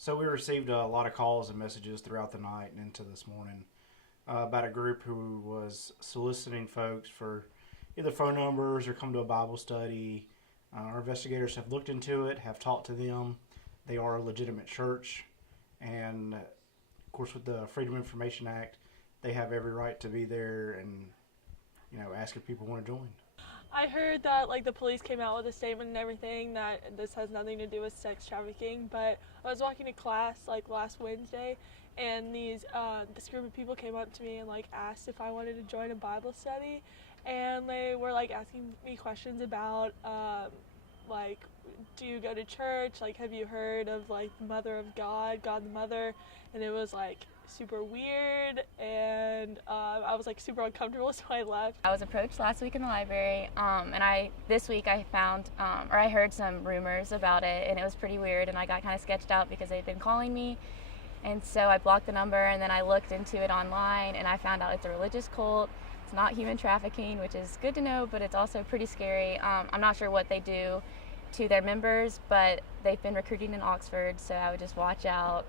So we received a lot of calls and messages throughout the night and into this morning about a group who was soliciting folks for either phone numbers or come to a Bible study. Our investigators have looked into it, have talked to them. They are a legitimate church, and of course, with the Freedom of Information Act, they have every right to be there and ask if people want to join. I heard that the police came out with a statement and everything that this has nothing to do with sex trafficking, but I was walking to class last Wednesday, and this group of people came up to me and asked if I wanted to join a Bible study, and they were asking me questions about do you go to church, have you heard of the Mother of God the Mother, and it was super weird, and I was super uncomfortable, so I left. I was approached last week in the library, and this week I found, or I heard some rumors about it, and it was pretty weird, and I got kind of sketched out because they'd been calling me, and so I blocked the number, and then I looked into it online, and I found out it's a religious cult. It's not human trafficking, which is good to know, but it's also pretty scary. I'm not sure what they do to their members, but they've been recruiting in Oxford, so I would just watch out.